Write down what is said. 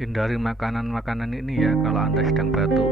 Hindari makanan-makanan ini ya kalau Anda sedang batuk.